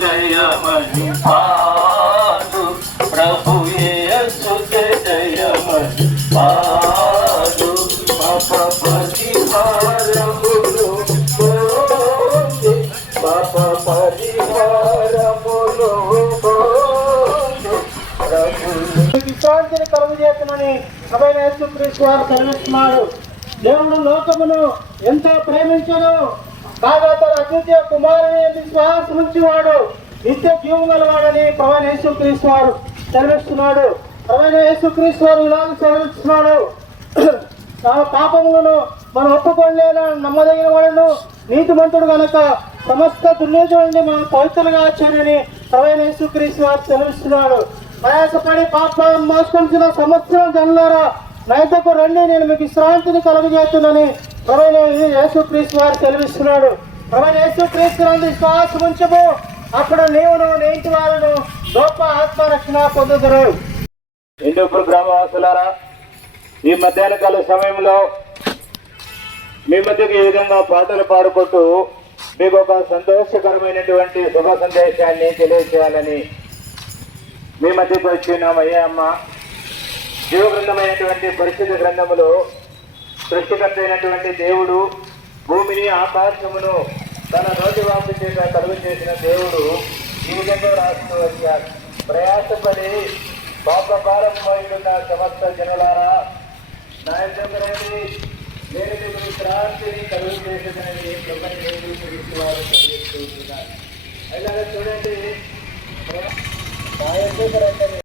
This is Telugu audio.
జయమణి పాడు ప్రభు యేసు జయమణి పాడు పాప పరిహారములు పాప పరిహారములు విశ్రాంతిని కలుగు చేతమని అభయ యేసుక్రీస్తు వారు సెలవిస్తున్నాడు. దేవుడు లోకమును ఎంతో ప్రేమించను కాగా తన అద్వితీయ కుమారుని విశ్వాసం ఉంచేవాడు నిత్య జీవం గలవాడని ప్రభువైన యేసుక్రీస్తు వారు సెలవిస్తున్నాడు. ప్రభువైన యేసుక్రీస్తు వారు ఇలాగ సెలవిస్తున్నాడు, పాపములను మనం ఒప్పుకోలేదా నమ్మదగిన వాడును నీతిమంతుడు కనుక సమస్త దుర్నీతి నుండి మనం పవిత్రులుగా వచ్చానని ప్రభువైన యేసుక్రీస్తు వారు సెలవిస్తున్నాడు. ప్రయాసపడి పాపం మోసుకొంచిన సంవత్సరం జనులారా నైతకు రండి, నేను మీకు విశ్రాంతిని కలుగజేస్తున్నానని ప్రభువైన యేసుక్రీస్తు వారు సెలవిస్తున్నాడు. ప్రభువైన యేసుక్రీస్తు నందు విశ్వాసం ఉంచము, అప్పుడు నీవును నీ ఇంటి వారును గొప్ప ఆత్మరక్షణ పొందుదురు. హిందూపూర్ గ్రామవాసులారా, ఈ మధ్యాహ్న కాల సమయంలో మీ మధ్యకి ఈ విధంగా పాటలు పాడుకుంటూ మీకు ఒక సంతోషకరమైనటువంటి శుభ సందేశాన్ని తెలియజేయాలని మీ మధ్యకు వచ్చినామయ్యా అమ్మ. జీవగ్రంథమైనటువంటి పరిశుద్ధ గ్రంథములో సృష్టికర్త అయినటువంటి దేవుడు భూమిని ఆకాశమును తన నోటివాపు చేత కలుగు చేసిన దేవుడు ఈ విధంగా రాస్తూ వచ్చారు. ప్రయాసపడి పాపకారం పోయిన సమస్త జనులారా నా దగ్గర నేను మీకు విశ్రాంతిని కలుగు చేసేదని ప్రపంచ వారు తెలియజేస్తున్నారు. అలాగే చూడండి, నా యొక్క